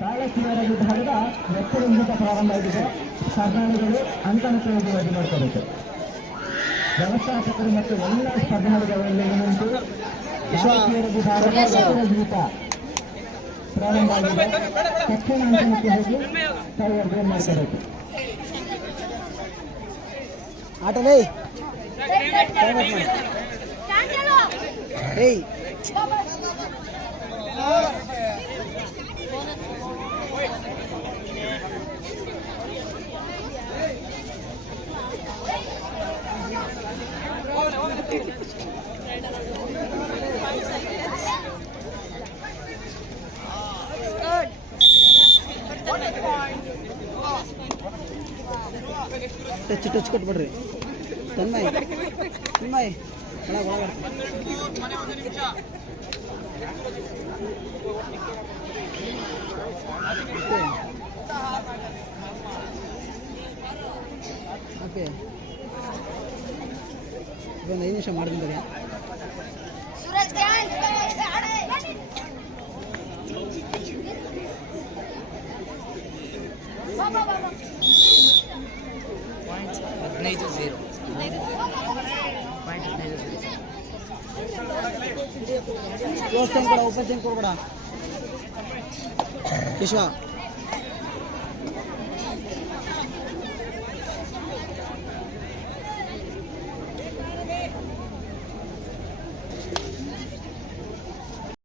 ತಾಳಸಿಯವರ ವಿಭಾಗದ ಎತ್ತರದಿಂದ ಪ್ರಾರಂಭ ಆಗಿದೆ. ಸ್ಪರ್ಧಾಳುಗಳು ಅಂಕಣ ವರದಿ ಮಾಡ್ಕೋಬೇಕು. ವ್ಯವಸ್ಥಾಪಕರು ಮತ್ತು ಎಲ್ಲ ಸ್ಪರ್ಧಾಳುಗಳಲ್ಲಿ ವಿನಂತಿ ತಾಳಸಿಯವರ ವಿಭಾಗದ ಪ್ರಾರಂಭವಾಗಿದೆ ಪ್ರಾರಂಭ ಆಗಿದೆ. ತಕ್ಷಣ ಅಂಕಣಕ್ಕೆ ಹೋಗಿ ತಾವು ಅರ್ಜಿ ಮಾಡ್ಕೋಬೇಕು. ಆಟಲೇ ಏಯ್! ಟಚ್ ಟಚ್ ಕೊಟ್ಬಿಡ್ರಿ ತನ್ಮಯ್ ತನ್ಮಯ್ ಒಳಗೆ ಒಳಗೆ ಓಕೆ ಒಂದು ಐದು ನಿಮಿಷ ಮಾಡ್ತಿದ್ದಾರೆ ಹದಿನೈದು ಝೀರೋ ಪಾಯಿಂಟ್ ಹದಿನೈದು ಝೀರೋ ಕ್ಲೋಸ್ ಕೊಡ ಓಪನ್ ಕೊಡ್ಬೇಡ ಕಿಶೋರ್